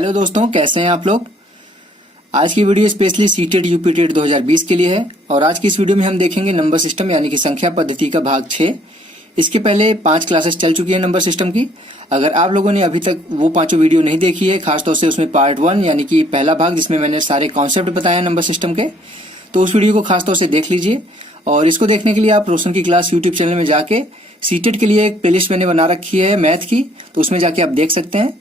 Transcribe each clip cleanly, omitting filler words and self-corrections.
Hello दोस्तों, कैसे हैं आप लोग। आज की वीडियो स्पेशली सीटेट यूपीटेट 2020 के लिए है और आज की इस वीडियो में हम देखेंगे नंबर सिस्टम यानी कि संख्या पद्धति का भाग 6। इसके पहले 5 क्लासेस चल चुकी है नंबर सिस्टम की। अगर आप लोगों ने अभी तक वो 5 वीडियो नहीं देखी है, खासतौर से उसमें पार्ट 1 यानी कि पहला भाग जिसमें मैंने सारे कॉन्सेप्ट बताया नंबर सिस्टम के, तो उस वीडियो को खासतौर से देख लीजिए। और इसको देखने के लिए आप रोशन की क्लास यूट्यूब चैनल में जाके सीटेट के लिए एक प्लेलिस्ट मैंने बना रखी है मैथ की, तो उसमें जाके आप देख सकते हैं।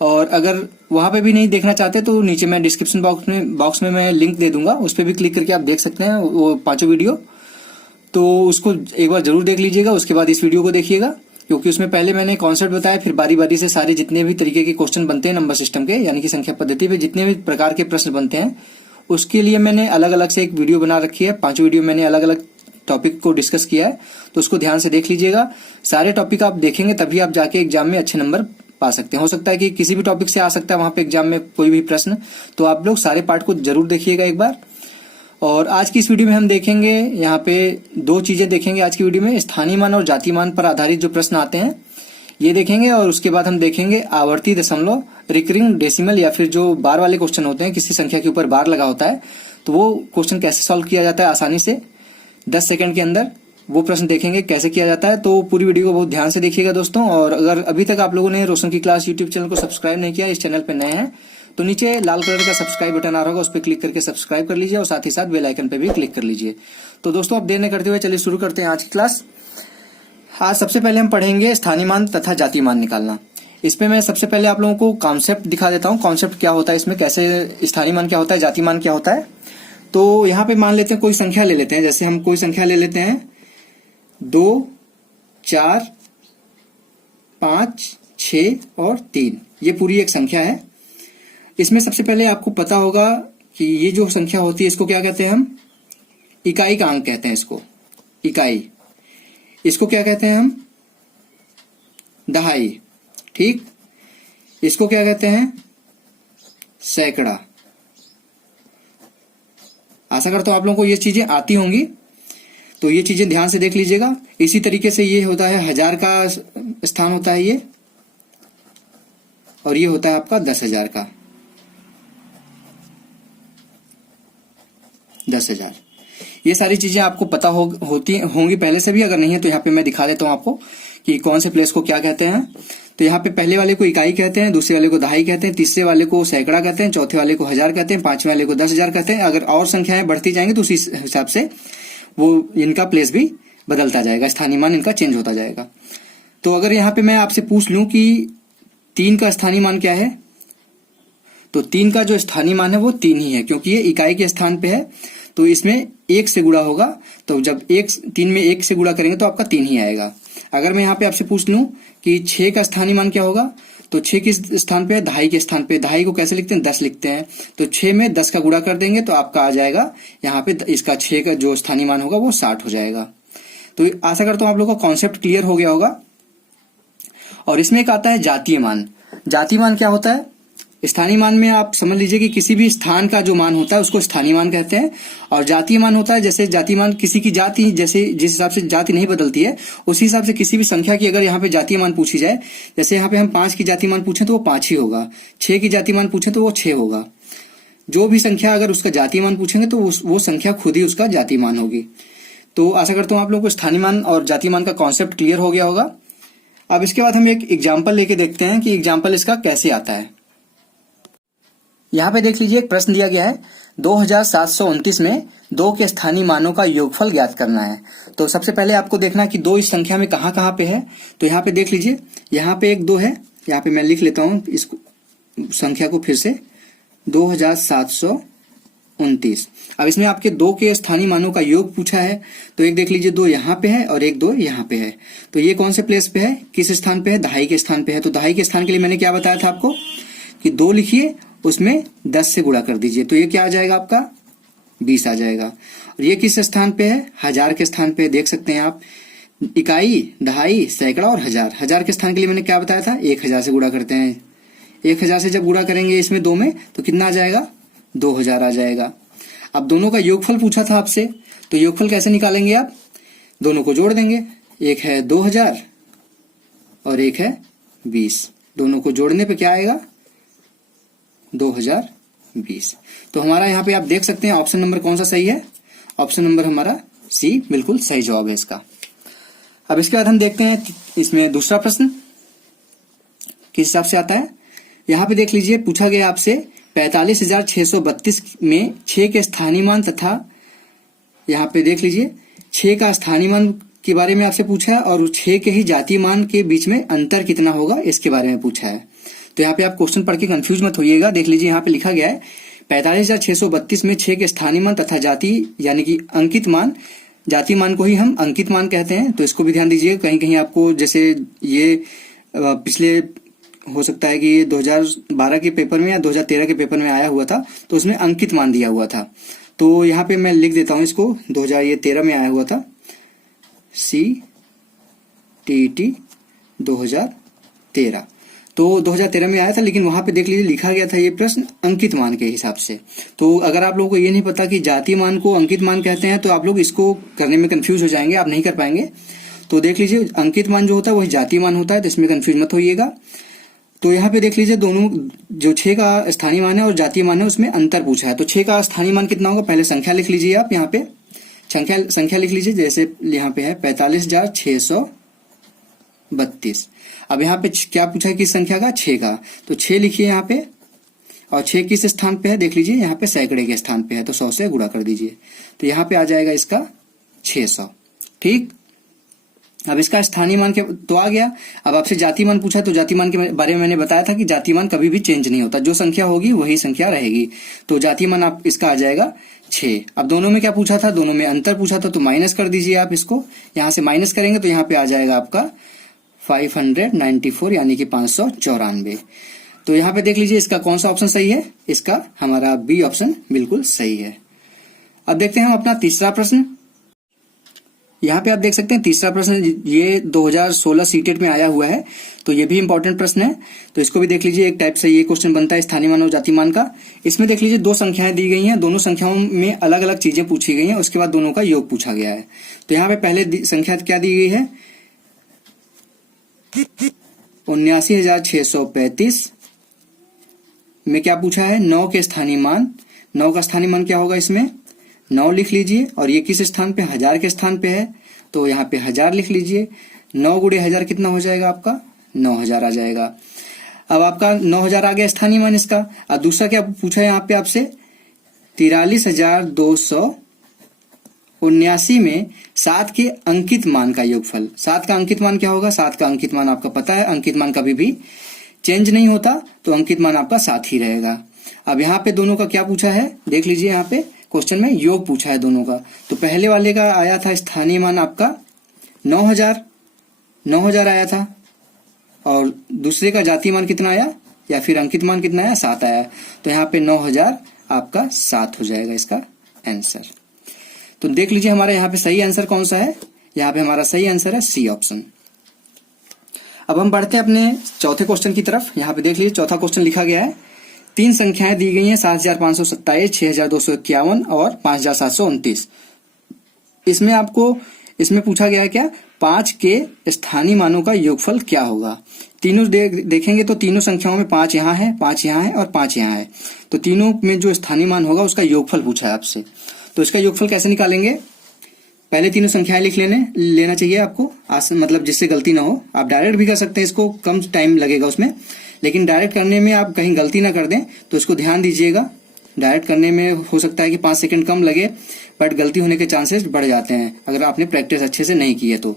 और अगर वहां पे भी नहीं देखना चाहते तो नीचे मैं डिस्क्रिप्शन बॉक्स में मैं लिंक दे दूंगा, उस पर भी क्लिक करके आप देख सकते हैं वो 5 वीडियो। तो उसको एक बार जरूर देख लीजिएगा, उसके बाद इस वीडियो को देखिएगा, क्योंकि उसमें पहले मैंने कॉन्सेप्ट बताया, फिर बारी बारी से सारे जितने भी तरीके के क्वेश्चन बनते हैं नंबर सिस्टम के यानी कि संख्या पद्धति पे जितने भी प्रकार के प्रश्न बनते हैं उसके लिए मैंने अलग अलग से एक वीडियो बना रखी है। 5 वीडियो मैंने अलग अलग टॉपिक को डिस्कस किया है, तो उसको ध्यान से देख लीजिएगा। सारे टॉपिक आप देखेंगे तभी आप जाके एग्जाम में अच्छे नंबर पा सकते हैं। हो सकता है कि किसी भी टॉपिक से आ सकता है वहां पे एग्जाम में कोई भी प्रश्न, तो आप लोग सारे पार्ट को जरूर देखिएगा एक बार। और आज की इस वीडियो में हम देखेंगे, यहाँ पे 2 चीजें देखेंगे आज की वीडियो में। स्थानीय मान और जाति मान पर आधारित जो प्रश्न आते हैं ये देखेंगे, और उसके बाद हम देखेंगे आवर्ती दशमलव, रिकरिंग डेसिमल या फिर जो बार वाले क्वेश्चन होते हैं, किसी संख्या के ऊपर बार लगा होता है, तो वो क्वेश्चन कैसे सॉल्व किया जाता है आसानी से 10 सेकंड के अंदर, वो प्रश्न देखेंगे कैसे किया जाता है। तो पूरी वीडियो को बहुत ध्यान से देखिएगा दोस्तों। और अगर अभी तक आप लोगों ने रोशन की क्लास यूट्यूब चैनल को सब्सक्राइब नहीं किया, इस चैनल पे नए हैं, तो नीचे लाल कलर का सब्सक्राइब बटन आ रहा होगा, उस पर क्लिक करके सब्सक्राइब कर लीजिए और साथ ही साथ बेल आइकन पे भी क्लिक कर लीजिए। तो दोस्तों अब देर न करते हुए चलिए शुरू करते हैं आज की क्लास। आज सबसे पहले हम पढ़ेंगे स्थानीय मान तथा जाति मान निकालना। इसमें मैं सबसे पहले आप लोगों को कॉन्सेप्ट दिखा देता हूँ, कॉन्सेप्ट क्या होता है इसमें, कैसे स्थानीय मान क्या होता है, जाति मान क्या होता है। तो यहाँ पे मान लेते हैं कोई संख्या ले लेते हैं, जैसे हम कोई संख्या ले लेते हैं 2, 4, 5, 6 और 3। ये पूरी एक संख्या है। इसमें सबसे पहले आपको पता होगा कि ये जो संख्या होती है इसको क्या कहते हैं हम, इकाई का अंक कहते हैं इसको, इकाई। इसको क्या कहते हैं हम, दहाई। ठीक, इसको क्या कहते हैं, सैकड़ा। आशा करता हूं आप लोगों को ये चीजें आती होंगी, तो ये चीजें ध्यान से देख लीजिएगा। इसी तरीके से ये होता है 1000 का स्थान होता है ये, और ये होता है आपका 10,000 का, 10,000। ये सारी चीजें आपको पता होती होंगी पहले से भी, अगर नहीं है तो यहाँ पे मैं दिखा देता हूँ आपको कि कौन से प्लेस को क्या कहते हैं। तो यहाँ पे पहले वाले को इकाई कहते हैं, दूसरे वाले को दहाई कहते हैं, तीसरे वाले को सैकड़ा कहते हैं, चौथे वाले को 1000 कहते हैं, 5वें वाले को 10,000 कहते हैं। अगर और संख्याएं बढ़ती जाएंगी तो उसी हिसाब से वो इनका प्लेस भी बदलता जाएगा, स्थानीय मान इनका चेंज होता जाएगा। तो अगर यहाँ पे मैं आपसे पूछ लूं कि 3 का स्थानीय मान क्या है, तो 3 का जो स्थानीय मान है वो 3 ही है, क्योंकि ये इकाई के स्थान पे है, तो इसमें 1 से गुणा होगा। तो जब 3 में 1 से गुणा करेंगे तो आपका 3 ही आएगा। अगर मैं यहाँ पे आपसे पूछ लूं कि 6 का स्थानीय मान क्या होगा, तो 6 किस स्थान पे है, दहाई के स्थान पे। दहाई को कैसे लिखते हैं, 10 लिखते हैं। तो 6 में 10 का गुणा कर देंगे तो आपका आ जाएगा यहाँ पे, इसका 6 का जो स्थानीय मान होगा वो 60 हो जाएगा। तो आशा करता हूं आप लोगों को कॉन्सेप्ट क्लियर हो गया होगा। और इसमें एक आता है जातीय मान। जातीय मान क्या होता है, स्थानीय मान में आप समझ लीजिए कि किसी भी स्थान का जो मान होता है उसको स्थानीय मान कहते हैं। और जातीय मान होता है, जैसे जातीय मान किसी की जाति, जैसे जिस हिसाब से जाति नहीं बदलती है उसी हिसाब से किसी भी संख्या की अगर यहाँ पे जातीय मान पूछी जाए, जैसे यहाँ पे हम 5 की जातीय मान पूछे तो वो 5 ही होगा, 6 की जातीय मान पूछे तो वो 6 होगा। जो भी संख्या अगर उसका जातीय मान पूछेंगे तो वो संख्या खुद ही उसका जातीय मान होगी। तो आशा करता हूँ आप लोगों को स्थानीय मान और जातीय मान का कॉन्सेप्ट क्लियर हो गया होगा। अब इसके बाद हम एक एग्जाम्पल लेके देखते हैं कि एग्जाम्पल इसका कैसे आता है। यहाँ पे देख लीजिए, एक प्रश्न दिया गया है 2729 में 2 के स्थानीय मानों का योगफल ज्ञात करना है। तो सबसे पहले आपको देखना कि 2 इस संख्या में कहाँ कहाँ पे है। तो यहाँ पे देख लीजिए, यहाँ पे एक 2 है, यहाँ पे मैं लिख लेता हूँ इस संख्या को फिर से, 2729। अब इसमें आपके 2 के स्थानीय मानों का योग पूछा है, तो एक देख लीजिए 2 यहाँ पे है और एक 2 यहाँ पे है। तो ये कौन से प्लेस पे है, किस स्थान पे है, दहाई के स्थान पे है। तो दहाई के स्थान के लिए मैंने क्या बताया था आपको कि 2 लिखिए, उसमें 10 से गुणा कर दीजिए, तो ये क्या आ जाएगा आपका 20 आ जाएगा। और ये किस स्थान पे है, 1000 के स्थान पे। देख सकते हैं आप, इकाई, दहाई, सैकड़ा और 1000। 1000 के स्थान के लिए मैंने क्या बताया था, 1000 से गुणा करते हैं। 1000 से जब गुणा करेंगे इसमें 2 में तो कितना आ जाएगा, 2000 आ जाएगा। अब दोनों का योगफल पूछा था आपसे, तो योगफल कैसे निकालेंगे आप, दोनों को जोड़ देंगे। एक है 2000 और एक है 20, दोनों को जोड़ने पे क्या आएगा 2020। तो हमारा यहाँ पे आप देख सकते हैं ऑप्शन नंबर कौन सा सही है, ऑप्शन नंबर हमारा सी बिल्कुल सही जवाब है इसका। अब इसके बाद हम देखते हैं इसमें दूसरा प्रश्न किस हिसाब से आता है। यहाँ पे देख लीजिए, पूछा गया आपसे 45,632 में 6 के स्थानीय मान तथा यहाँ पे देख लीजिए 6 का स्थानीय मान के बारे में आपसे पूछा है और 6 के ही जातीय मान के बीच में अंतर कितना होगा इसके बारे में पूछा है। तो यहाँ पे आप क्वेश्चन पढ़ के कंफ्यूज मत होइएगा। देख लीजिए यहाँ पे लिखा गया है 45,632 में 6 के स्थानीय मान तथा जातीय यानी कि अंकित मान, जातीय मान को ही हम अंकित मान कहते हैं, तो इसको भी ध्यान दीजिए। कहीं कहीं आपको जैसे ये पिछले हो सकता है कि 2012 के पेपर में या 2013 के पेपर में आया हुआ था, तो उसमें अंकित मान दिया हुआ था। तो यहाँ पे मैं लिख देता हूँ इसको, 2013 में आया हुआ था, CTET 2013। तो 2013 में आया था, लेकिन वहां पे देख लीजिए लिखा गया था ये प्रश्न अंकित मान के हिसाब से। तो अगर आप लोगों को ये नहीं पता कि जातीय मान को अंकित मान कहते हैं, तो आप लोग इसको करने में कंफ्यूज हो जाएंगे, आप नहीं कर पाएंगे। तो देख लीजिए अंकित मान जो होता है वही जातीय मान होता है, तो इसमें कंफ्यूज मत होइएगा। तो यहाँ पे देख लीजिए दोनों जो 6 का स्थानीय मान है और जातीय मान है उसमें अंतर पूछा है। तो 6 का स्थानीय मान कितना होगा, पहले संख्या लिख लीजिए आप, यहाँ पे संख्या लिख लीजिए। जैसे यहाँ पे है 45,632। अब यहाँ पे क्या पूछा है, किस संख्या का, 6 का, तो 6 लिखिए यहाँ पे। और 6 किस स्थान पे है, देख लीजिए यहाँ पे सैकड़े के स्थान पे है, तो 100 से गुणा कर दीजिए, तो यहाँ पे आ जाएगा इसका 600। ठीक, अब इसका स्थानीय मान के तो आ गया। अब आपसे जातीय मान पूछा, तो जातीय मान के बारे में मैंने बताया था कि जातीय मान कभी भी चेंज नहीं होता, जो संख्या होगी वही संख्या रहेगी। तो जातीय मान आप इसका आ जाएगा 6। अब दोनों में क्या पूछा था, दोनों में अंतर पूछा था, तो माइनस कर दीजिए आप इसको। यहां से माइनस करेंगे तो यहाँ पे आ जाएगा आपका 594 यानी कि 594। तो यहाँ पे देख लीजिए इसका कौन सा ऑप्शन सही है, इसका हमारा बी ऑप्शन बिल्कुल सही है। अब देखते हैं हम अपना तीसरा प्रश्न। यहाँ पे आप देख सकते हैं तीसरा प्रश्न ये 2016 सीटेट में आया हुआ है, तो ये भी इंपॉर्टेंट प्रश्न है। तो इसको भी देख लीजिए, एक टाइप से ये क्वेश्चन बनता है स्थानीय मान और जातीय मान का। इसमें देख लीजिए 2 संख्याएं दी गई हैं, दोनों संख्याओं में अलग अलग चीजें पूछी गई हैं, उसके बाद दोनों का योग पूछा गया है। तो यहाँ पे पहले संख्या क्या दी गई है, 79,635 में क्या पूछा है, 9 के स्थानीय मान। 9 का स्थानीय मान क्या होगा, इसमें 9 लिख लीजिए। और ये किस स्थान पे, 1000 के स्थान पे है, तो यहाँ पे 1000 लिख लीजिए। 9 गुणे 1000 कितना हो जाएगा आपका, 9000 आ जाएगा। अब आपका 9000 आ गया स्थानीय मान इसका। अब दूसरा क्या पूछा है यहाँ पे आपसे, 43,279 में 7 के अंकित मान का योगफल। 7 का अंकित मान क्या होगा, 7 का अंकित मान आपका पता है, अंकित मान कभी भी चेंज नहीं होता, तो अंकित मान आपका 7 ही रहेगा। अब यहाँ पे दोनों का क्या पूछा है, देख लीजिए यहाँ पे क्वेश्चन में योग पूछा है दोनों का। तो पहले वाले का आया था स्थानीय मान आपका 9000 आया था, और दूसरे का जातीय मान कितना आया या फिर अंकित मान कितना आया, 7 आया। तो यहाँ पे 9000 आपका 7 हो जाएगा इसका आंसर। तो देख लीजिए हमारा यहाँ पे सही आंसर कौन सा है, यहाँ पे हमारा सही आंसर है सी ऑप्शन। अब हम बढ़ते हैं अपने चौथे क्वेश्चन की तरफ। यहाँ पे देख लीजिए चौथा क्वेश्चन लिखा गया है, 3 संख्याएं दी गई हैं, 7527, 6251 और 5729। इसमें पूछा गया है क्या, 5 के स्थानीय मानों का योगफल क्या होगा। तीनों देखेंगे तो तीनों संख्याओं में 5 यहाँ है, 5 यहाँ है और 5 यहाँ है, तो तीनों में जो स्थानीय मान होगा उसका योगफल पूछा है आपसे। तो इसका योगफल कैसे निकालेंगे, पहले तीनों संख्याएं लिख लेना चाहिए आपको, मतलब जिससे गलती ना हो। आप डायरेक्ट भी कर सकते हैं, इसको कम टाइम लगेगा उसमें, लेकिन डायरेक्ट करने में आप कहीं गलती ना कर दें, तो इसको ध्यान दीजिएगा। डायरेक्ट करने में हो सकता है कि 5 सेकंड कम लगे, बट गलती होने के चांसेस बढ़ जाते हैं अगर आपने प्रैक्टिस अच्छे से नहीं की है। तो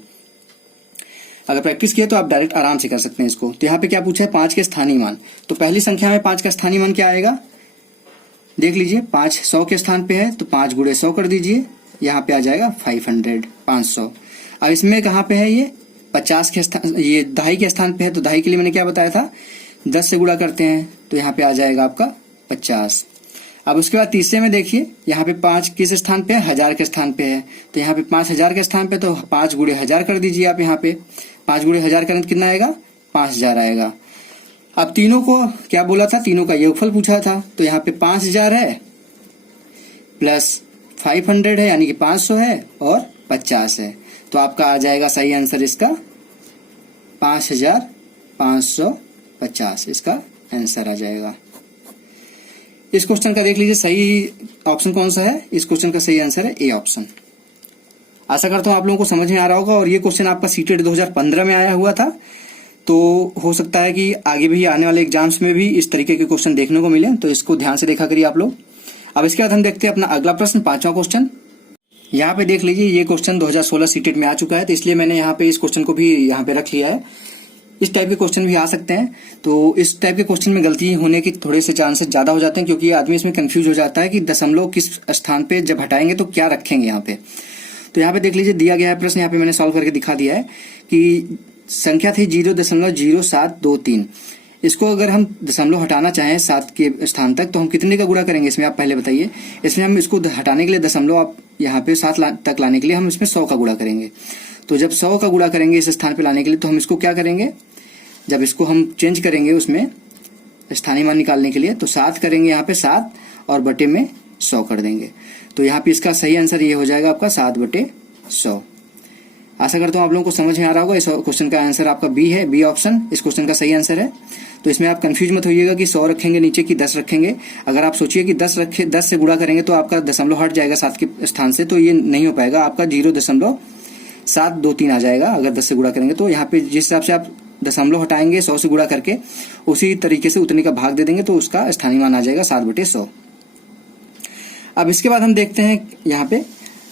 अगर प्रैक्टिस किया तो आप डायरेक्ट आराम से कर सकते हैं इसको। तो यहाँ पे क्या पूछा है, 5 के स्थानीय मान। तो पहली संख्या में 5 का स्थानीय मान क्या आएगा, देख लीजिए 5 100 के स्थान पे है, तो 5 गुणे 100 कर दीजिए, यहाँ पे आ जाएगा 500। अब इसमें कहाँ पे है, ये 50 के स्थान, ये दहाई के स्थान पे है, तो दहाई के लिए मैंने क्या बताया था, 10 से गुणा करते हैं, तो यहाँ पे आ जाएगा आपका 50। अब उसके बाद तीसरे में देखिए, यहाँ पे 5 किस स्थान पे है, 1000 के स्थान पे है, तो यहाँ पे 5000 के स्थान पे, तो 5 गुणे 1000 कर दीजिए आप। यहाँ पे 5 गुणे 1000 करें तो कितना आएगा, 5000 आएगा। अब तीनों को क्या बोला था, तीनों का योगफल पूछा था, तो यहाँ पे 5000 है प्लस 500 है यानी कि 500 है और 50 है, तो आपका आ जाएगा सही आंसर इसका 5550, इसका आंसर आ जाएगा। इस क्वेश्चन का देख लीजिए सही ऑप्शन कौन सा है। इस क्वेश्चन का सही आंसर है ए ऑप्शन। आशा करता हूं आप लोगों को समझ में आ रहा होगा। और ये क्वेश्चन आपका सीटेट 2015 में आया हुआ था, तो हो सकता है कि आगे भी आने वाले एग्जाम्स में भी इस तरीके के क्वेश्चन देखने को मिले, तो इसको ध्यान से देखा करिए आप लोग। अब इसके बाद हम देखते हैं अपना अगला प्रश्न, 5वां क्वेश्चन। यहाँ पे देख लीजिए ये क्वेश्चन 2016 सीटेट में आ चुका है, तो इसलिए मैंने यहाँ पे इस क्वेश्चन को भी यहाँ पे रख लिया है। इस टाइप के क्वेश्चन भी आ सकते हैं, तो इस टाइप के क्वेश्चन में गलती होने के थोड़े से चांसेस ज्यादा हो जाते हैं, क्योंकि आदमी इसमें कंफ्यूज हो जाता है कि दशमलव किस स्थान पे जब हटाएंगे तो क्या रखेंगे यहाँ पे। तो यहाँ पे देख लीजिए दिया गया है प्रश्न, यहाँ पे मैंने सॉल्व करके दिखा दिया है कि संख्या थी 0.0723। इसको अगर हम दशमलव हटाना चाहें 7 के स्थान तक, तो हम कितने का गुणा करेंगे इसमें, आप पहले बताइए। इसमें हम इसको हटाने के लिए दशमलव आप यहाँ पे 7 तक लाने के लिए हम इसमें 100 का गुणा करेंगे। तो जब 100 का गुणा करेंगे इस स्थान पे लाने के लिए, तो हम इसको क्या करेंगे, जब इसको हम चेंज करेंगे उसमें स्थानीय मान निकालने के लिए, तो 7 करेंगे यहाँ पे 7 और बटे में 100 कर देंगे। तो यहाँ पे इसका सही आंसर ये हो जाएगा आपका 7/100। आशा करता हूँ आप लोगों को समझ में आ रहा होगा। इस क्वेश्चन का आंसर आपका बी है, बी ऑप्शन इस क्वेश्चन का सही आंसर है। तो इसमें आप कंफ्यूज मत होइएगा कि 100 रखेंगे नीचे कि 10 रखेंगे। अगर आप सोचिए कि 10 से गुणा करेंगे तो आपका दशमलव हट जाएगा 7 के स्थान से, तो ये नहीं हो पाएगा, आपका 0.723 आ जाएगा अगर 10 से गुणा करेंगे। तो यहाँ पे जिस हिसाब से आप दशमलव हटाएंगे 100 से गुणा करके, उसी तरीके से उतने का भाग दे देंगे, तो उसका स्थानीय मान आ जाएगा 7/100। अब इसके बाद हम देखते हैं यहाँ पे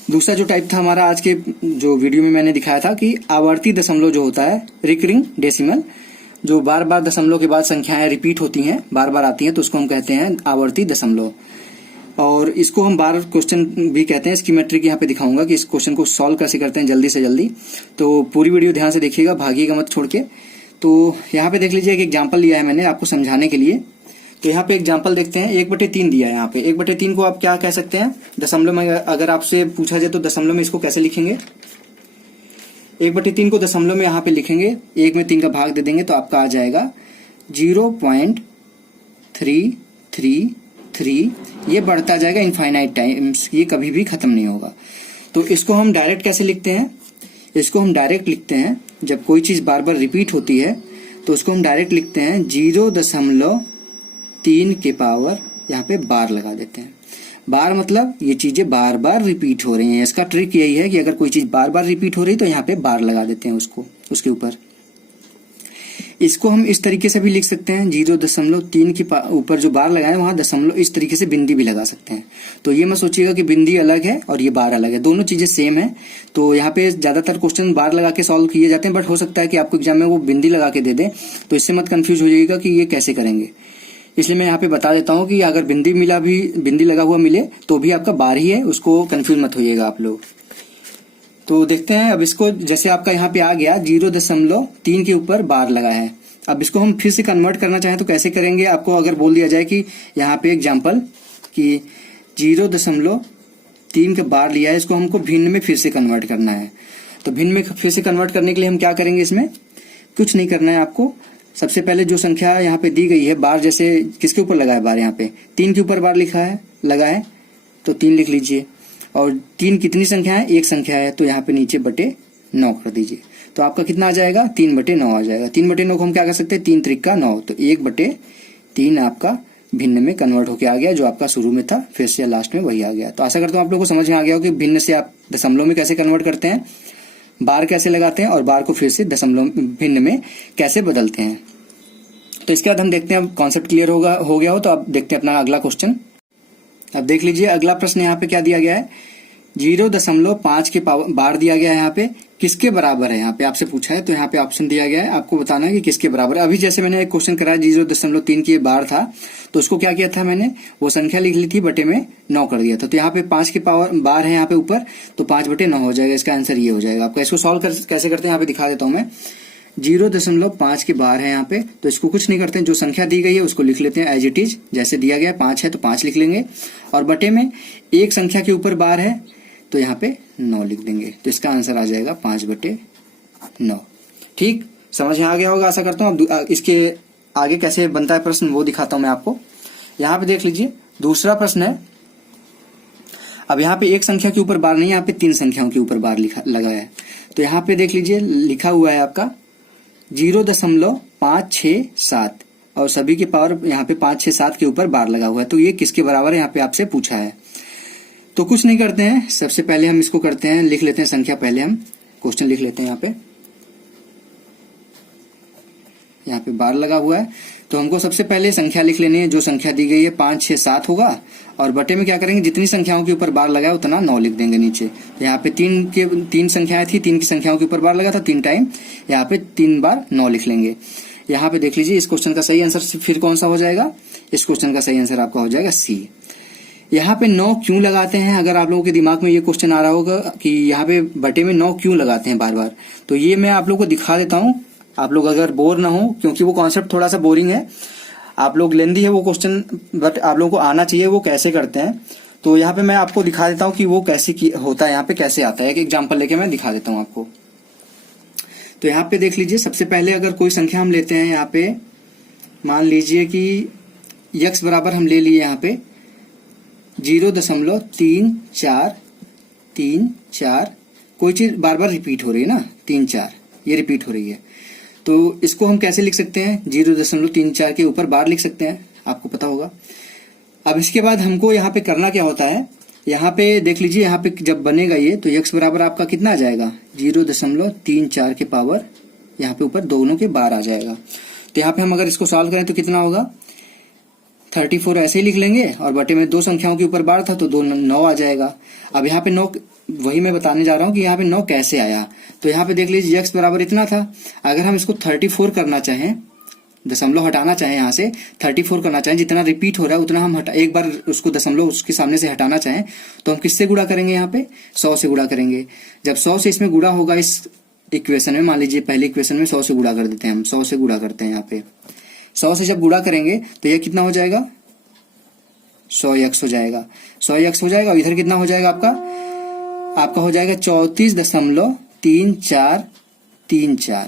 दूसरा जो टाइप था हमारा आज के जो वीडियो में मैंने दिखाया था कि आवर्ती दशमलव जो होता है, रिकरिंग डेसिमल, जो बार बार दशमलव के बाद संख्याएं रिपीट होती हैं, बार बार आती हैं, तो उसको हम कहते हैं आवर्ती दशमलव। और इसको हम बार क्वेश्चन भी कहते हैं। स्कीमेट्रिक यहाँ पे दिखाऊंगा कि इस क्वेश्चन को सॉल्व कैसे करते हैं जल्दी से जल्दी, तो पूरी वीडियो ध्यान से देखिएगा, भागिएगा मत छोड़ के। तो यहाँ पे देख लीजिए एक एग्जाम्पल लिया है मैंने आपको समझाने के लिए। तो यहाँ पे एग्जाम्पल देखते हैं, 1/3 दिया है। यहाँ पे 1/3 को आप क्या कह सकते हैं, दशमलव में अगर आपसे पूछा जाए तो दशमलव में इसको कैसे लिखेंगे। 1/3 को दशमलव में यहाँ पे लिखेंगे, 1 में 3 का भाग दे देंगे, तो आपका आ जाएगा 0.333। ये बढ़ता जाएगा इनफाइनाइट टाइम्स, ये कभी भी खत्म नहीं होगा। तो इसको हम डायरेक्ट कैसे लिखते हैं, इसको हम डायरेक्ट लिखते हैं, जब कोई चीज बार बार रिपीट होती है तो उसको हम डायरेक्ट लिखते हैं 0.3 के पावर, यहाँ पे बार लगा देते हैं। बार मतलब ये चीजें बार बार रिपीट हो रही हैं। इसका ट्रिक यही है कि अगर कोई चीज बार बार रिपीट हो रही है तो यहाँ पे बार लगा देते हैं उसको, उसके ऊपर। इसको हम इस तरीके से भी लिख सकते हैं, 0.3 के ऊपर जो बार लगाए वहां दशमलव इस तरीके से बिंदी भी लगा सकते हैं। तो ये मत सोचिएगा कि बिंदी अलग है और ये बार अलग है, दोनों चीजें सेम है। तो यहाँ पे ज्यादातर क्वेश्चन बार लगा के सॉल्व किए जाते हैं, बट हो सकता है कि आपको एग्जाम में वो बिंदी लगा के दे दें, तो इससे मत कंफ्यूज हो जाइएगा कि ये कैसे करेंगे। इसलिए मैं यहाँ पे बता देता हूँ कि अगर बिंदी लगा हुआ मिले तो भी आपका बार ही है, उसको कंफ्यूज मत होइएगा आप लोग। तो देखते हैं अब इसको, जैसे आपका यहाँ पे आ गया 0.3 के ऊपर बार लगा है। अब इसको हम फिर से कन्वर्ट करना चाहें तो कैसे करेंगे। आपको अगर बोल दिया जाए कि यहाँ पे एग्जाम्पल कि 0.3 का बार लिया है, इसको हमको भिन्न में फिर से कन्वर्ट करना है। तो भिन्न में फिर से कन्वर्ट करने के लिए हम क्या करेंगे, इसमें कुछ नहीं करना है आपको। सबसे पहले जो संख्या यहाँ पे दी गई है, बार जैसे किसके ऊपर लगा है बार, यहाँ पे 3 के ऊपर बार लगा है, तो 3 लिख लीजिए। और 3 कितनी संख्या है, एक संख्या है, तो यहाँ पे नीचे बटे 9 कर दीजिए। तो आपका कितना आ जाएगा, 3/9 आ जाएगा। 3/9 को हम क्या कर सकते हैं, 3 त्रिका 9, तो 1/3 आपका भिन्न में कन्वर्ट होके आ गया, जो आपका शुरू में था फिर से लास्ट में वही आ गया। तो आशा करता हूँ आप लोगों को समझ में आ गया हो कि भिन्न से आप दशमलव में कैसे कन्वर्ट करते हैं, बार कैसे लगाते हैं, और बार को फिर से दशमलव भिन्न में कैसे बदलते हैं। तो इसके बाद हम देखते हैं, अब कॉन्सेप्ट क्लियर हो गया हो तो अब देखते हैं अपना अगला क्वेश्चन। अब देख लीजिए अगला प्रश्न यहाँ पे क्या दिया गया है, 0.5 के बार दिया गया है, यहाँ पे किसके बराबर है, यहाँ पे आपसे पूछा है। तो यहाँ पे ऑप्शन दिया गया है, आपको बताना है कि किसके बराबर है। अभी जैसे मैंने एक क्वेश्चन कराया 0.3 की बार था, तो उसको क्या किया था मैंने, वो संख्या लिख ली थी, बटे में 9 कर दिया था। तो यहाँ पे 5 के बार है यहाँ पे ऊपर, तो 5/9 हो जाएगा। इसका आंसर ये हो जाएगा आपका। इसको सॉल्व कैसे करते हैं यहाँ पे दिखा देता हूँ मैं। 0.5 के बार है यहाँ पे, तो इसको कुछ नहीं करते हैं, जो संख्या दी गई है उसको लिख लेते हैं एज इट इज, जैसे दिया गया 5 है तो 5 लिख लेंगे, और बटे में एक संख्या के ऊपर बार है तो यहाँ पे 9 लिख देंगे। तो इसका आंसर आ जाएगा 5/9। ठीक, समझ में आ गया होगा आशा करता हूँ। अब इसके आगे कैसे बनता है प्रश्न वो दिखाता हूँ मैं आपको। यहाँ पे देख लीजिए दूसरा प्रश्न है। अब यहाँ पे एक संख्या के ऊपर बार नहीं, यहाँ पे 3 संख्याओं के ऊपर बार लगा है। तो यहाँ पे देख लीजिए लिखा हुआ है आपका 0.567। और सभी के पावर यहाँ पे 5, 6, 7 के ऊपर बार लगा हुआ है। तो ये किसके बराबर है यहाँ पे आपसे पूछा है। तो कुछ नहीं करते हैं, सबसे पहले हम इसको करते हैं, लिख लेते हैं संख्या। पहले हम क्वेश्चन लिख लेते हैं। यहाँ पे बार लगा हुआ है, तो हमको सबसे पहले संख्या लिख लेनी है। जो संख्या दी गई है 5, 6, 7 होगा, और बटे में क्या करेंगे, जितनी संख्याओं के ऊपर बार लगा है उतना 9 लिख देंगे नीचे। तो यहाँ पे 3 संख्याएं थी, 3 की संख्याओं के ऊपर बार लगा था 3 टाइम, यहाँ पे 3 बार 9 लिख लेंगे। यहाँ पे देख लीजिए, इस क्वेश्चन का सही आंसर फिर कौन सा हो जाएगा, इस क्वेश्चन का सही आंसर आपका हो जाएगा सी। यहाँ पे 9 क्यों लगाते हैं, अगर आप लोगों के दिमाग में ये क्वेश्चन आ रहा होगा कि यहाँ पे बटे में 9 क्यों लगाते हैं बार बार, तो ये मैं आप लोगों को दिखा देता हूँ, आप लोग अगर बोर ना हो, क्योंकि वो कॉन्सेप्ट थोड़ा सा बोरिंग है, आप लोग लेंदी है वो क्वेश्चन, बट आप लोगों को आना चाहिए वो कैसे करते हैं। तो यहाँ पे मैं आपको दिखा देता हूँ कि वो कैसे होता है, यहाँ पे कैसे आता है। एक एग्जाम्पल लेके मैं दिखा देता हूँ आपको। तो यहाँ पे देख लीजिए, सबसे पहले अगर कोई संख्या हम लेते हैं, यहाँ पे मान लीजिए कि x बराबर हम ले लिए यहाँ पे 0.3434, कोई चीज बार बार रिपीट हो रही है ना, 3, 4 ये रिपीट हो रही है। तो इसको हम कैसे लिख सकते हैं, 0.34 के ऊपर बार लिख सकते हैं, आपको पता होगा। अब इसके बाद हमको यहाँ पे करना क्या होता है, यहाँ पे देख लीजिए, यहाँ पे जब बनेगा ये, तो x बराबर आपका कितना आ जाएगा, 0.34 के पावर यहाँ पे ऊपर दोनों के बार आ जाएगा। तो यहाँ पे हम अगर इसको सॉल्व करें तो कितना होगा, 34 ऐसे ही लिख लेंगे, और बटे में 2 संख्याओं के ऊपर बार था तो 9 आ जाएगा। अब यहाँ पे 9, वही मैं बताने जा रहा हूँ कि यहाँ पे 9 कैसे आया। तो यहाँ पे देख लीजिए, x बराबर इतना था, अगर हम इसको 34 करना चाहें, दशमलव हटाना चाहें, यहाँ से 34 करना चाहें, जितना रिपीट हो रहा है उतना हम एक बार उसको दशमलव उसके सामने से हटाना चाहें, तो हम किससे गुणा करेंगे, यहाँ पे 100 से गुणा करेंगे। जब 100 से इसमें गुणा होगा, इस इक्वेशन में, मान लीजिए पहले इक्वेशन में 100 से गुणा कर देते हैं हम, 100 से गुणा करते हैं। यहाँ पे 100 से जब गुणा करेंगे तो यह कितना हो जाएगा, 100x हो जाएगा, 100x हो जाएगा। और इधर कितना हो जाएगा आपका हो जाएगा 34.3434।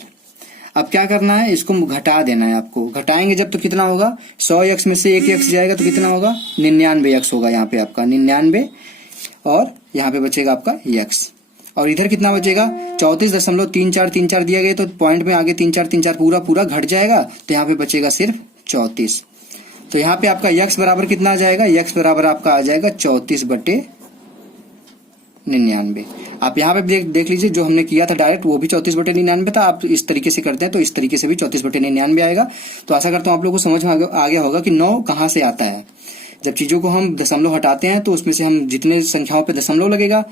अब क्या करना है, इसको घटा देना है आपको। घटाएंगे जब तो कितना होगा, 100x में से 1x जाएगा तो कितना होगा, 99x होगा यहाँ पे आपका 99, और यहाँ पे बचेगा आपका x। और इधर कितना बचेगा, 34.3434 दिया गया, तो पॉइंट में आगे 3434 पूरा घट जाएगा, तो यहाँ पे बचेगा सिर्फ 34। तो यहाँ पे आपका x बराबर कितना आ जाएगा, x बराबर आपका आ जाएगा 34/99। आप यहाँ पे देख लीजिए, जो हमने किया था डायरेक्ट वो भी 34/99 था। आप इस तरीके से करते हैं तो इस तरीके से भी 34/99 आएगा। तो आशा करता हूँ आप लोगों को समझ में आ गया होगा कि 9 कहाँ से आता है। जब चीजों को हम दशमलव हटाते हैं तो उसमें से हम जितने संख्याओं पे दशमलव लगेगा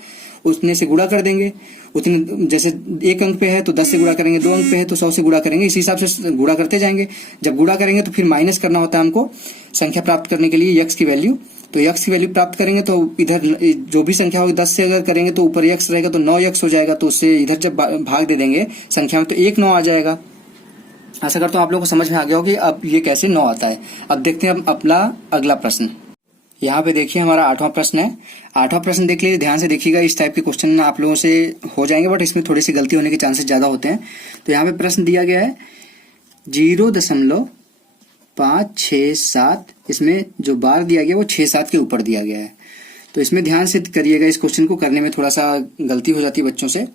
उतने से गुणा कर देंगे। उतने, जैसे 1 अंक पे है तो 10 से गुणा करेंगे, 2 अंक पे है तो 100 से गुणा करेंगे, इसी हिसाब से गुणा करते जाएंगे। जब गुणा करेंगे तो फिर माइनस करना होता है हमको संख्या प्राप्त करने के लिए x की वैल्यू। तो x की वैल्यू प्राप्त करेंगे तो इधर जो भी संख्या होगी 10 से अगर करेंगे तो ऊपर x रहेगा तो 9x हो जाएगा। तो उससे इधर जब भाग दे देंगे संख्या में तो 1 9 आ जाएगा। आशा करता हूँ आप लोगों को समझ में आ गया हो कि अब ये कैसे 9 आता है। अब देखते हैं अपना अगला प्रश्न। यहाँ पे देखिए हमारा 8वां प्रश्न है। 8वां प्रश्न देख लीजिए, ध्यान से देखिएगा। इस टाइप के क्वेश्चन आप लोगों से हो जाएंगे, बट इसमें थोड़ी सी गलती होने के चांसेस ज्यादा होते हैं। तो यहाँ पे प्रश्न दिया गया है 0.567, इसमें जो बार दिया गया वो 6-7 के ऊपर दिया गया है। तो इसमें ध्यान से करिएगा, इस क्वेश्चन को करने में थोड़ा सा गलती हो जाती है बच्चों से।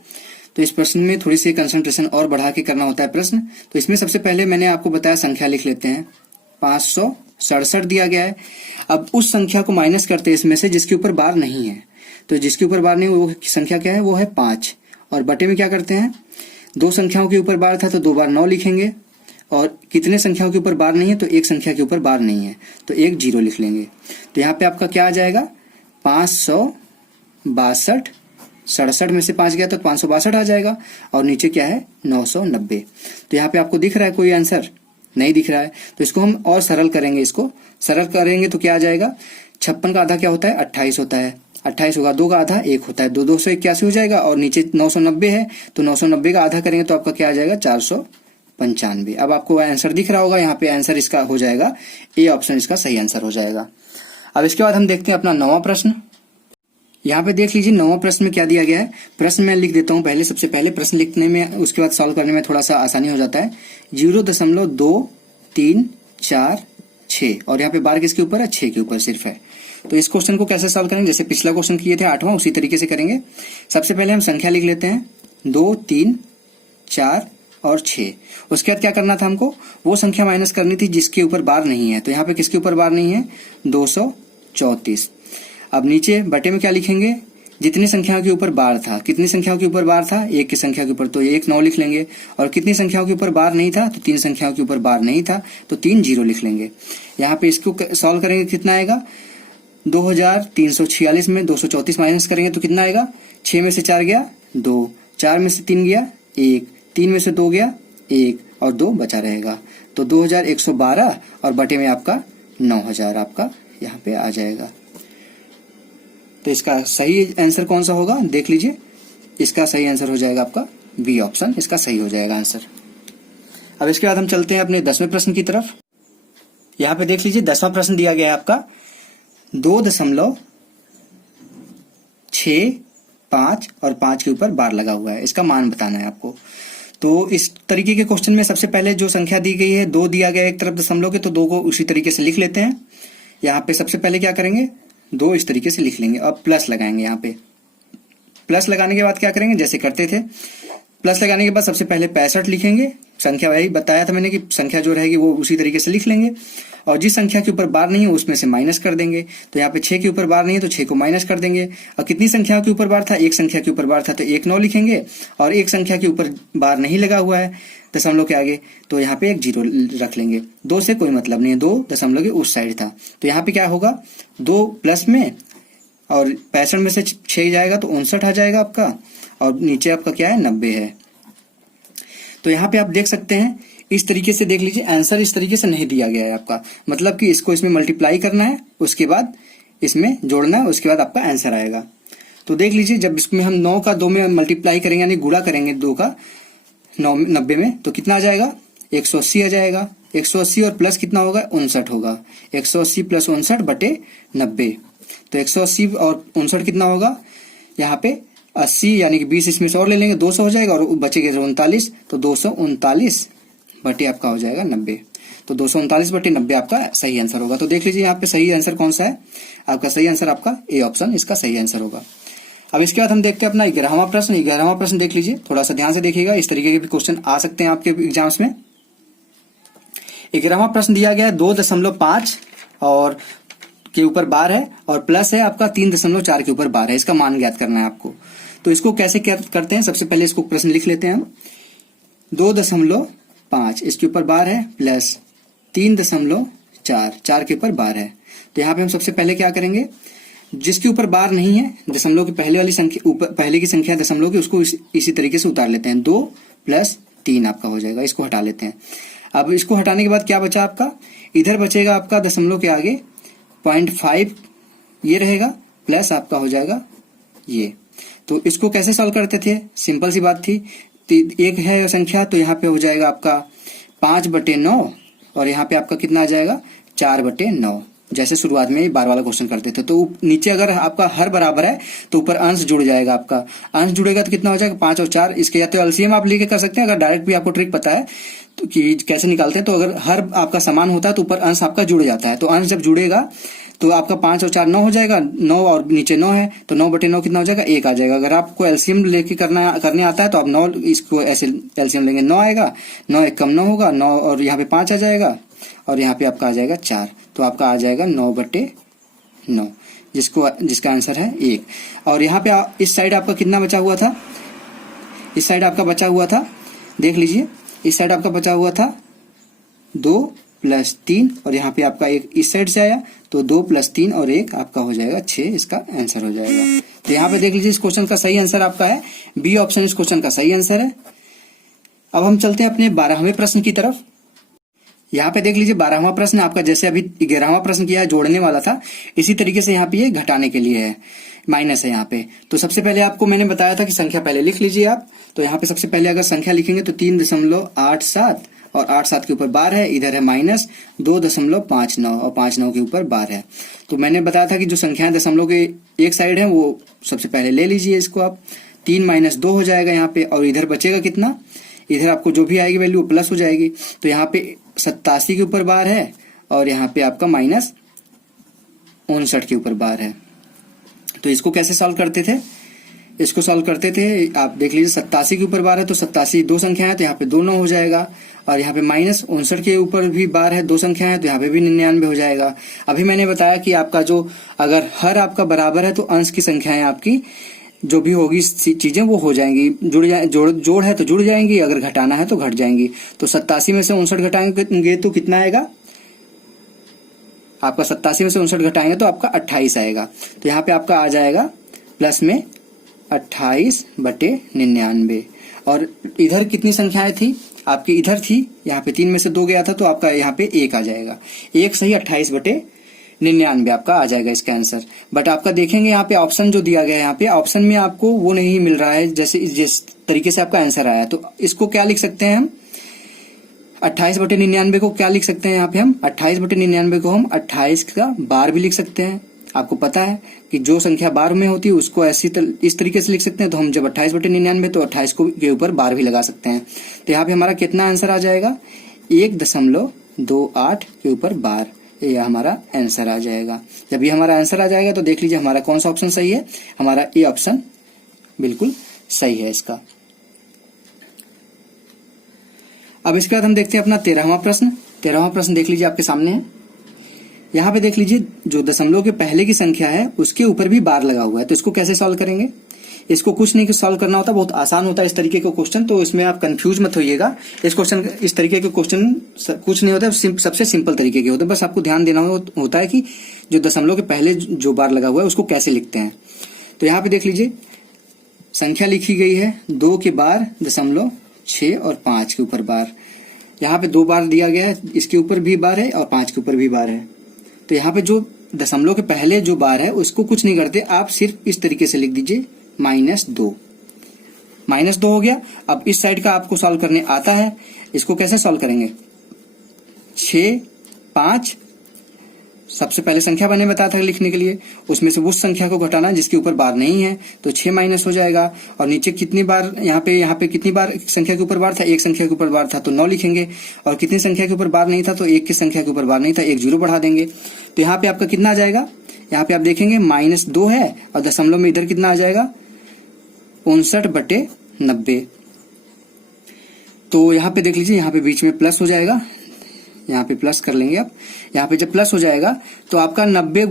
तो इस प्रश्न में थोड़ी सी कंसंट्रेशन और बढ़ा के करना होता है प्रश्न। तो इसमें सबसे पहले मैंने आपको बताया संख्या लिख लेते हैं, 567 दिया गया है। अब उस संख्या को माइनस करते हैं इसमें से जिसके ऊपर बार नहीं है। तो जिसके ऊपर बार नहीं, वो संख्या क्या है, वो है 5। और बटे में क्या करते हैं, 2 संख्याओं के ऊपर बार था तो 2 बार 9 लिखेंगे, और कितने संख्याओं के ऊपर बार नहीं है, तो 1 संख्या के ऊपर बार नहीं है तो 1 0 लिख लेंगे। तो यहाँ पे आपका क्या आ जाएगा, 562, 67 में से 5 गया तो 562 आ जाएगा, और नीचे क्या है 990। तो यहाँ पे आपको दिख रहा है कोई आंसर, नहीं दिख रहा है। तो इसको हम और सरल करेंगे, इसको सरल करेंगे तो क्या आ जाएगा, 56 का आधा क्या होता है, 28 होता है। 28 होगा, 2 का आधा 1 होता है, 2 281 हो जाएगा, और नीचे 990 है तो 990 का आधा करेंगे तो आपका क्या आ जाएगा, 495। अब आपको आंसर दिख रहा होगा, यहाँ पे आंसर इसका हो जाएगा ए ऑप्शन, इसका सही आंसर हो जाएगा। अब इसके बाद हम देखते हैं अपना 9वां प्रश्न। यहाँ पे देख लीजिए 9वां प्रश्न में क्या दिया गया है। प्रश्न मैं लिख देता हूँ पहले, सबसे पहले प्रश्न लिखने में, उसके बाद सॉल्व करने में थोड़ा सा आसानी हो जाता है। 0.23446, और यहाँ पे बार किसके ऊपर है, 6 के ऊपर सिर्फ है। तो इस क्वेश्चन को कैसे सॉल्व करेंगे, जैसे पिछला क्वेश्चन किए थे 8वां, उसी तरीके से करेंगे। सबसे पहले हम संख्या लिख लेते हैं, 2 3 4 और 6। उसके बाद क्या करना था हमको, वो संख्या माइनस करनी थी जिसके ऊपर बार नहीं है। तो यहाँ पे किसके ऊपर बार नहीं है, 234। अब नीचे बटे में क्या लिखेंगे, जितनी संख्याओं के ऊपर बार था, कितनी संख्याओं के ऊपर बार था, 1 की संख्या के ऊपर, तो 1 9 लिख लेंगे। और कितनी संख्याओं के ऊपर बार नहीं था, तो 3 संख्याओं के ऊपर बार नहीं था, तो 3 0 लिख लेंगे। यहाँ पे इसको सॉल्व करेंगे, कितना आएगा, 2346 में 234 माइनस करेंगे तो कितना आएगा, 6 में से 4 गया 2, 4 में से 3 गया 1, 3 में से 2 गया 1 और 2 बचा रहेगा। तो 2112 और बटे में आपका 9000 आपका यहाँ पे आ जाएगा। तो इसका सही आंसर कौन सा होगा, देख लीजिए। इसका सही आंसर हो जाएगा आपका बी ऑप्शन, इसका सही हो जाएगा आंसर। अब इसके बाद हम चलते हैं अपने 10वें प्रश्न की तरफ। यहाँ पे देख लीजिए 10वां प्रश्न दिया गया है आपका 2.65 और 5 के ऊपर बार लगा हुआ है, इसका मान बताना है आपको। तो इस तरीके के क्वेश्चन में सबसे पहले जो संख्या दी गई है, 2 दिया गया एक तरफ दशमलव के, तो 2 को उसी तरीके से लिख लेते हैं। यहाँ पे सबसे पहले क्या करेंगे, 2 इस तरीके से लिख लेंगे। अब प्लस लगाएंगे, यहाँ पे प्लस लगाने के बाद क्या करेंगे, जैसे करते थे, प्लस लगाने के बाद सबसे पहले 65 लिखेंगे। संख्या वही बताया था मैंने कि संख्या जो रहेगी वो उसी तरीके से लिख लेंगे। और जिस संख्या के ऊपर बार नहीं है उसमें से माइनस कर देंगे। तो यहाँ पे 6 के ऊपर बार नहीं है तो 6 को माइनस कर देंगे। और कितनी संख्याओं के ऊपर बार था, 1 संख्या के ऊपर बार था, तो 1 9 लिखेंगे। और 1 संख्या के ऊपर बार नहीं लगा हुआ है दशमलव के आगे, तो यहाँ पे 1 0 रख लेंगे। 2 से कोई मतलब नहीं है, 2 दशमलव के उस साइड था, तो यहाँ पे क्या होगा, 2 प्लस में और 65 में से 6 जाएगा तो 59 आ जाएगा आपका। और नीचे आपका क्या है, 90 है। तो यहाँ पे आप देख सकते हैं, इस तरीके से देख लीजिए, आंसर इस तरीके से नहीं दिया गया है आपका, मतलब कि इसको इसमें मल्टीप्लाई करना है, उसके बाद इसमें जोड़ना है, उसके बाद आपका आंसर आएगा। तो देख लीजिए, जब इसमें हम 9 का 2 में मल्टीप्लाई करेंगे, यानी गुणा करेंगे 2 का 90 में, तो कितना आ जाएगा, 180 आ जाएगा। 180 और प्लस कितना होगा, 59 होगा। 180 प्लस 59 बटे 90, तो 180 और 59 कितना होगा, यहाँ पे 80 यानी कि 20 इसमें से और ले लेंगे, 200 हो जाएगा और बचेगा 39, तो 239 बटे आपका हो जाएगा 90। तो 239 बटे 90 आपका सही आंसर होगा। तो देख लीजिए यहाँ पे सही आंसर कौन सा है, आपका सही आंसर आपका ए ऑप्शन, इसका सही आंसर होगा। अब इसके बाद हम देखते हैं अपना 11वां प्रश्न। 11वां प्रश्न देख लीजिए, थोड़ा सा ध्यान से देखिएगा, इस तरीके के भी क्वेश्चन आ सकते हैं आपके एग्जाम्स में। 11वां प्रश्न दिया गया है 2.5 और के ऊपर बार है और प्लस है आपका 3.4 के ऊपर बार है, इसका मान ज्ञात करना है आपको। तो इसको कैसे करते हैं, सबसे पहले इसको प्रश्न लिख लेते हैं हम। 2.5 इसके ऊपर बार है, प्लस 3.4 4 के ऊपर बार है। तो यहाँ पे हम सबसे पहले क्या करेंगे, जिसके ऊपर बार नहीं है, दशमलव की पहले वाली संख्या, ऊपर पहले की संख्या दशमलव की, उसको इसी तरीके से उतार लेते हैं। 2 + 3 आपका हो जाएगा, इसको हटा लेते हैं। अब इसको हटाने के बाद क्या बचा आपका, इधर बचेगा आपका दशमलव के आगे 0.5 ये रहेगा, प्लस आपका हो जाएगा ये। तो इसको कैसे सॉल्व करते थे, सिंपल सी बात थी, एक है संख्या, तो यहाँ पे हो जाएगा आपका 5/9 और यहाँ पे आपका कितना आ जाएगा, 4/9। जैसे शुरुआत में बार वाला क्वेश्चन करते थे। तो नीचे अगर आपका हर बराबर है तो ऊपर अंश जुड़ जाएगा, आपका अंश जुड़ेगा तो कितना हो जाएगा, 5 और 4। इसके या तो एलसीएम आप लेके कर सकते हैं, अगर डायरेक्ट भी आपको ट्रिक पता है तो कि कैसे निकालते हैं। तो अगर हर आपका समान होता है तो ऊपर अंश आपका जुड़ जाता है, तो अंश जब जुड़ेगा तो आपका 5 और 4 9 हो जाएगा, 9 और नीचे 9 है, तो 9/9 कितना हो जाएगा, 1 आ जाएगा। अगर आपको एलसीएम लेके करने आता है तो आप 9 इसको ऐसे एलसीएम लेंगे, 9 आएगा, 9 एक कम 9 होगा, 9 और यहाँ पे 5 आ जाएगा और यहाँ पे आपका आ जाएगा 4, तो आपका आ जाएगा 9/9, जिसका आंसर है 1। और यहाँ पे इस साइड आपका कितना बचा हुआ था, इस साइड आपका बचा हुआ था, देख लीजिए, इस साइड आपका बचा हुआ था 2 + 3 और यहाँ पे आपका 1 इस साइड से आया, तो 2 + 3 और 1 आपका हो जाएगा 6, इसका आंसर हो जाएगा। तो यहाँ पे देख लीजिए, इस क्वेश्चन का सही आंसर आपका है बी ऑप्शन, इस क्वेश्चन का सही आंसर है। अब हम चलते हैं अपने 12वें प्रश्न की तरफ। यहाँ पे देख लीजिए 12वां प्रश्न आपका, जैसे अभी 11वां प्रश्न किया है जोड़ने वाला था, इसी तरीके से यहाँ पे ये घटाने के लिए है, माइनस है यहाँ पे। तो सबसे पहले आपको मैंने बताया था कि संख्या पहले लिख लीजिए आप। तो यहाँ पे सबसे पहले अगर संख्या लिखेंगे तो 3.87 और 87 के ऊपर बार है, इधर है माइनस 2.59 और 59 के ऊपर बार है। तो मैंने बताया था कि जो संख्याएं दशमलव के एक साइड है वो सबसे पहले ले लीजिए, इसको आप 3 - 2 हो जाएगा यहाँ पे, और इधर बचेगा कितना, इधर आपको जो भी आएगी वैल्यू प्लस हो जाएगी। तो यहाँ पे 87 के ऊपर बार है और यहाँ पे आपका -59 के ऊपर बार है। तो इसको कैसे सॉल्व करते थे, इसको सॉल्व करते थे, आप देख लीजिए 87 के ऊपर बार है तो 87 दो संख्या है तो यहाँ पे 2 9 हो जाएगा, और यहाँ पे माइनस 59 के ऊपर भी बार है, 2 संख्या है तो यहाँ पे भी 99 हो जाएगा। अभी मैंने बताया कि आपका जो अगर हर आपका बराबर है तो अंश की संख्याएं आपकी जो भी होगी चीजें वो हो जाएंगी, जोड़ है तो जुड़ जाएंगी, अगर घटाना है तो घट जाएंगी। तो 87 में से 59 घटाएंगे तो कितना आएगा आपका, 87 में से 59 घटाएंगे तो आपका 28 आएगा। तो यहाँ पे आपका आ जाएगा प्लस में 28/99। और इधर कितनी संख्याएं थी आपकी, इधर थी, यहाँ पे 3 में से 2 गया था तो आपका यहाँ पे 1 आ जाएगा। 1 सही 28/99 आपका आ जाएगा इसका आंसर। बट आपका देखेंगे यहाँ पे ऑप्शन जो दिया गया है, यहाँ पे ऑप्शन में आपको वो नहीं मिल रहा है जैसे जिस तरीके से आपका आंसर आया। तो इसको क्या लिख सकते हैं हम, 28/99 को क्या लिख सकते हैं यहाँ पे हम, 28/99 को हम 28 का बार भी लिख सकते हैं। आपको पता है कि जो संख्या बार में होती है उसको इस तरीके से लिख सकते हैं। तो हम जब 28/99 तो 28 के ऊपर बार भी लगा सकते हैं। तो यहाँ पे हमारा कितना आंसर आ जाएगा, 1.28 के ऊपर बार, ये हमारा आंसर आ जाएगा। जब ये हमारा आंसर आ जाएगा तो देख लीजिए हमारा कौन सा ऑप्शन सही है, हमारा ए ऑप्शन बिल्कुल सही है इसका। अब इसके बाद हम देखते हैं अपना 13वां प्रश्न। 13वां प्रश्न देख लीजिए आपके सामने है। यहाँ पे देख लीजिए जो दशमलव के पहले की संख्या है उसके ऊपर भी बार लगा हुआ है। तो इसको कैसे सॉल्व करेंगे, इसको कुछ नहीं सॉल्व करना होता, बहुत आसान होता है इस तरीके का क्वेश्चन। तो इसमें आप कंफ्यूज मत होइएगा, इस तरीके के क्वेश्चन कुछ नहीं होता, सबसे सिंपल तरीके के होते हैं। बस आपको ध्यान देना होता है कि जो दशमलव के पहले जो बार लगा हुआ है उसको कैसे लिखते हैं। तो यहाँ पे देख लीजिए संख्या लिखी गई है 2 के बार 0.6 और 5 के ऊपर बार। यहाँ पे 2 बार दिया गया है, इसके ऊपर भी बार है और 5 के ऊपर भी बार है। तो यहाँ पे जो दशमलव के पहले जो बार है उसको कुछ नहीं करते, आप सिर्फ इस तरीके से लिख दीजिए -2। -2 हो गया। अब इस साइड का आपको सॉल्व करने आता है, इसको कैसे सॉल्व करेंगे, 6 5 सबसे पहले संख्या मैंने बताया था लिखने के लिए, उसमें से उस संख्या को घटाना जिसके ऊपर बार नहीं है, तो 6 माइनस हो जाएगा। और नीचे कितनी बार यहाँ पे कितनी बार संख्या के ऊपर बार था, 1 संख्या के ऊपर बार था तो 9 लिखेंगे, और कितनी संख्या के ऊपर बार नहीं था तो 1 की संख्या के ऊपर बार नहीं था, 1 0 बढ़ा देंगे। तो यहाँ पे आपका कितना आ जाएगा, यहाँ पे आप देखेंगे -2 है और दशमलव में इधर कितना आ जाएगा 59/90। तो यहाँ पे देख लीजिए, यहाँ पे बीच में प्लस हो जाएगा, यहाँ पे प्लस कर लेंगे आप। यहाँ पे जब प्लस हो जाएगा तो आपका 90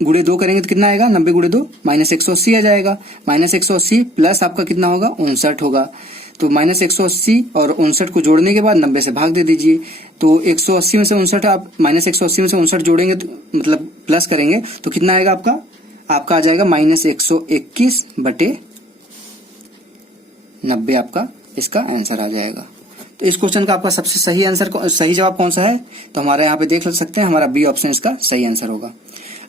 गुणे 2 करेंगे तो कितना आएगा, 90 गुणे 2 -180 आ जाएगा। -180 प्लस आपका कितना होगा 59 होगा। तो -180 और 59 को जोड़ने के बाद 90 से भाग दे दीजिए। तो 180 में से 59 आप -180 में से 59 जोड़ेंगे तो मतलब प्लस करेंगे तो कितना आएगा आपका आ जाएगा -121/90 आपका इसका आंसर आ जाएगा। तो इस क्वेश्चन का आपका सबसे सही जवाब कौन सा है, तो हमारे यहाँ पे देख सकते हैं हमारा बी ऑप्शन इसका सही आंसर होगा।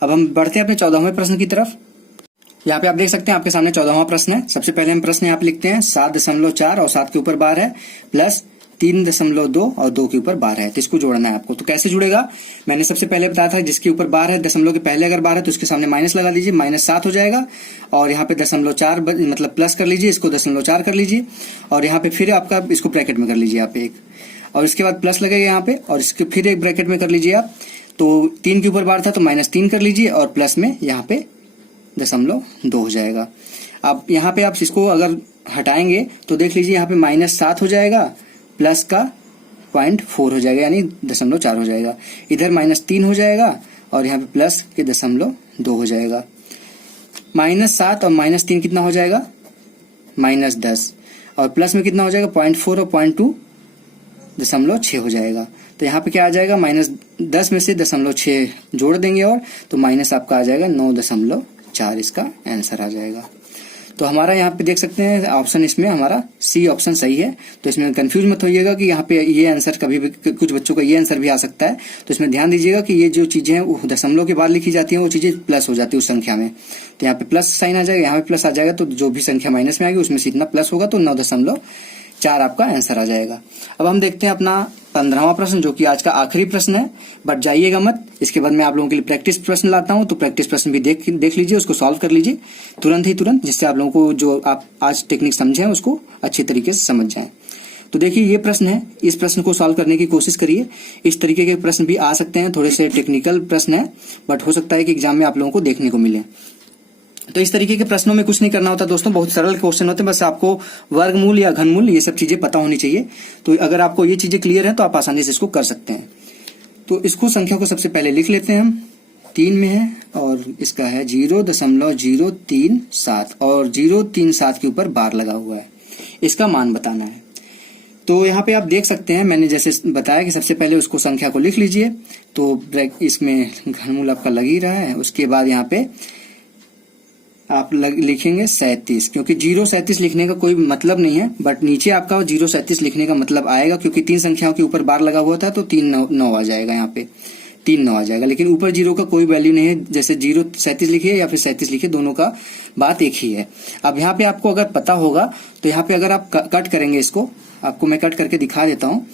अब हम बढ़ते हैं अपने 14वें प्रश्न की तरफ। यहाँ पे आप देख सकते हैं आपके सामने 14वां प्रश्न है। सबसे पहले हम प्रश्न यहाँ पे लिखते हैं 7.4 और 7 के ऊपर बार है प्लस 3.2 और 2 के ऊपर बार है, तो इसको जोड़ना है आपको। तो कैसे जुड़ेगा, मैंने सबसे पहले बताया था जिसके ऊपर बार है दशमलव के पहले अगर बार है तो उसके सामने माइनस लगा दीजिए, -7 हो जाएगा। और यहाँ पे 0.4 मतलब प्लस कर लीजिए, इसको 0.4 कर लीजिए, और यहाँ पे फिर आपका इसको ब्रैकेट में कर लीजिए आप एक, और इसके बाद प्लस लगेगा यहाँ पे, और इसके फिर एक ब्रैकेट में कर लीजिए आप। तो 3 के ऊपर बार था तो -3 कर लीजिए, और प्लस में यहाँ पे 0.2 हो जाएगा। अब यहाँ पे आप इसको अगर हटाएंगे तो देख लीजिए यहाँ पे -7 हो जाएगा प्लस का 0.4 हो जाएगा, यानी 0.4 हो जाएगा। इधर -3 हो जाएगा और यहाँ पे प्लस के 0.2 हो जाएगा। -7 और -3 कितना हो जाएगा, -10, और प्लस में कितना हो जाएगा 0.4 और 0.2 0.6 हो जाएगा। तो यहाँ पे क्या आ जाएगा, -10 में से 0.6 जोड़ देंगे और तो माइनस आपका आ जाएगा 9.4, इसका आंसर आ जाएगा। तो हमारा यहाँ पे देख सकते हैं ऑप्शन इसमें हमारा सी ऑप्शन सही है। तो इसमें कंफ्यूज मत होइएगा कि यहाँ पे ये आंसर कभी भी कुछ बच्चों का ये आंसर भी आ सकता है। तो इसमें ध्यान दीजिएगा कि ये जो चीजें हैं वो दशमलव के बाद लिखी जाती हैं, वो चीजें प्लस हो जाती है उस संख्या में। तो यहाँ पे प्लस साइन आ जाएगा, यहाँ पे प्लस आ जाएगा, तो जो भी संख्या माइनस में आएगी उसमें से इतना प्लस होगा, तो 9.4 आपका आंसर आ जाएगा। अब हम देखते हैं अपना 15वां प्रश्न, जो कि आज का आखिरी प्रश्न है। बट जाइएगा मत, इसके बाद मैं आप लोगों के लिए प्रैक्टिस प्रश्न लाता हूं, तो प्रैक्टिस प्रश्न भी देख लीजिए, उसको सॉल्व कर लीजिए तुरंत, जिससे आप लोगों को जो आप आज टेक्निक समझे हैं उसको अच्छे तरीके से समझ जाएं। तो देखिए ये प्रश्न है, इस प्रश्न को सॉल्व करने की कोशिश करिए। इस तरीके के प्रश्न भी आ सकते हैं, थोड़े से टेक्निकल प्रश्न है, बट हो सकता है कि एग्जाम में आप लोगों को देखने को मिले। तो इस तरीके के प्रश्नों में कुछ नहीं करना होता दोस्तों, बहुत सरल क्वेश्चन होते हैं, बस आपको वर्गमूल या घनमूल ये सब चीजें पता होनी चाहिए। तो अगर आपको ये चीजें क्लियर है तो आप आसानी से इसको कर सकते हैं। तो इसको संख्या को सबसे पहले लिख लेते हैं हम, 3 में है और इसका है 0.037 और 037 के ऊपर बार लगा हुआ है, इसका मान बताना है। तो यहाँ पे आप देख सकते हैं मैंने जैसे बताया कि सबसे पहले उसको संख्या को लिख लीजिए। तो इसमें घनमूल आपका लग ही रहा है, उसके बाद यहाँ पे आप लिखेंगे 37, क्योंकि 0.37 लिखने का कोई मतलब नहीं है, बट नीचे आपका 0.37 लिखने का मतलब आएगा, क्योंकि 3 संख्याओं के ऊपर बार लगा हुआ था तो 3 9 आ जाएगा, यहाँ पे 3 9 आ जाएगा। लेकिन ऊपर 0 का कोई वैल्यू नहीं है, जैसे 0.37 लिखिए या फिर 37 लिखिए, दोनों का बात एक ही है। अब यहाँ पे आपको अगर पता होगा तो यहाँ पे अगर आप कट करेंगे इसको, आपको मैं कट करके दिखा देता हूँ।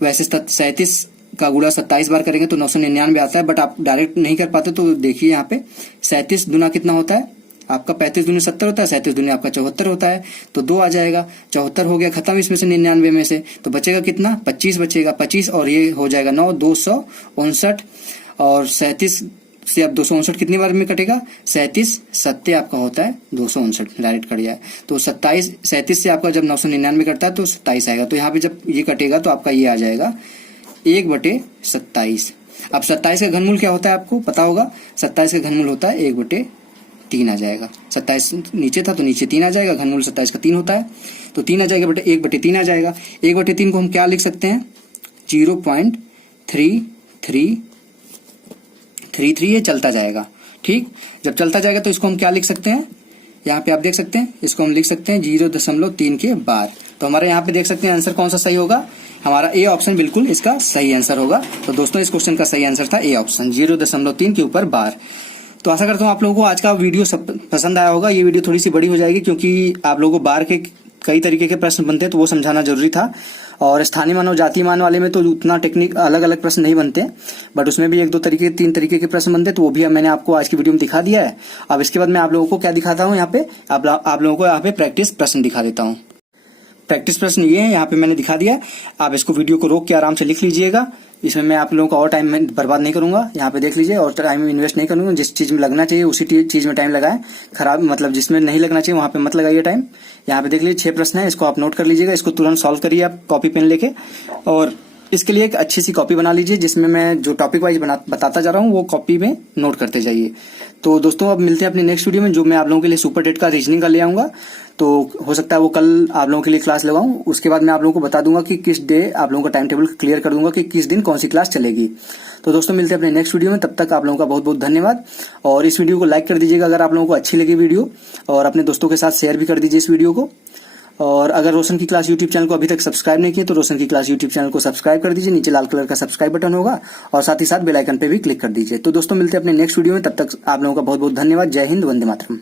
वैसे 37 का गुणा 27 बार करेंगे तो 999 आता है, बट आप डायरेक्ट नहीं कर पाते तो देखिए यहाँ पे 37 दुना कितना होता है आपका, 35 दूनी 70 होता है, 37 दूनी आपका 74 होता है, तो 2 आ जाएगा। 74 हो गया खत्म इसमें से 99 में से, तो बचेगा कितना, 25 बचेगा, 25 और ये हो जाएगा 9, 259 और 37 से अब 259 कितनी बार में कटेगा, 37 सत्ते आपका होता है 259, डायरेक्ट कट जाए तो 37 से आपका जब 999 कटता है तो 27 आएगा। तो यहाँ पे जब ये कटेगा तो आपका ये आ जाएगा 1/27। अब 27 का घनमूल क्या होता है आपको पता होगा, 27 का घनमूल होता है 1/3 आ जाएगा। 27 नीचे था तो नीचे 3 आ जाएगा, घनमूल 27 का 3 होता है तो 3 आ जाएगा बटे 1/3 आ जाएगा। 1/3 को हम क्या लिख सकते हैं, 0.3333 ये चलता जाएगा। ठीक, जब चलता जाएगा तो इसको हम क्या लिख सकते हैं, यहाँ पे आप देख सकते हैं इसको हम लिख सकते हैं 0.3 के बार। तो हमारे यहाँ पे देख सकते हैं आंसर कौन सा सही होगा, हमारा ए ऑप्शन बिल्कुल इसका सही आंसर होगा। तो दोस्तों इस क्वेश्चन का सही आंसर था ए ऑप्शन, 0.3 के ऊपर बार। तो आशा करता हूँ आप लोगों को आज का वीडियो सब पसंद आया होगा। ये वीडियो थोड़ी सी बड़ी हो जाएगी क्योंकि आप लोगों को बार के कई तरीके के प्रश्न बनते हैं तो वो समझाना जरूरी था। और स्थानीय मान और जातीय मान वाले में तो उतना टेक्निक अलग अलग प्रश्न नहीं बनते, बट उसमें भी 1 2 तरीके 3 तरीके के प्रश्न बनते हैं, तो वो भी मैंने आपको आज की वीडियो में दिखा दिया है। अब इसके बाद मैं आप लोगों को क्या दिखाता हूँ, यहाँ पे आप लोगों को यहाँ पे प्रैक्टिस प्रश्न दिखा देता हूँ। प्रैक्टिस प्रश्न ये है, यहाँ पे मैंने दिखा दिया, आप इसको वीडियो को रोक के आराम से लिख लीजिएगा। इसमें मैं आप लोगों का और टाइम बर्बाद नहीं करूंगा, यहाँ पे देख लीजिए, और टाइम इन्वेस्ट नहीं करूंगा। जिस चीज में लगना चाहिए उसी चीज में टाइम लगाएं, खराब मतलब जिसमें नहीं लगना चाहिए वहां पे मत लगाइए टाइम। यहाँ पे देख लीजिए 6 प्रश्न है, इसको आप नोट कर लीजिएगा, इसको तुरंत सॉल्व करिए आप कॉपी पेन लेके। और इसके लिए एक अच्छी सी कॉपी बना लीजिए जिसमें मैं जो टॉपिक वाइज बताता जा रहा हूँ वो कॉपी में नोट करते जाइए। तो दोस्तों अब मिलते हैं अपने नेक्स्ट वीडियो में, जो मैं आप लोगों के लिए सुपर टेट का रीजनिंग का ले आऊंगा। तो हो सकता है वो कल आप लोगों के लिए क्लास लगाऊं, उसके बाद मैं आप लोगों को बता दूंगा कि किस डे आप लोगों का टाइम टेबल क्लियर कर दूंगा कि किस दिन कौन सी क्लास चलेगी। तो दोस्तों मिलते हैं अपने नेक्स्ट वीडियो में, तब तक आप लोगों का बहुत बहुत धन्यवाद। और इस वीडियो को लाइक कर दीजिएगा अगर आप लोगों को अच्छी लगी वीडियो, और अपने दोस्तों के साथ शेयर भी कर दीजिए इस वीडियो को। और अगर रोशन की क्लास यूट्यूब चैनल को अभी तक सब्सक्राइब नहीं किया तो रोशन की क्लास यूट्यूब चैनल को सब्सक्राइब कर दीजिए, नीचे लाल कलर का सब्सक्राइब बटन होगा, और साथ ही साथ बेल आइकन पे भी क्लिक कर दीजिए। तो दोस्तों मिलते हैं अपने नेक्स्ट वीडियो में, तब तक आप लोगों का बहुत बहुत धन्यवाद। जय हिंद, वंदे मातरम।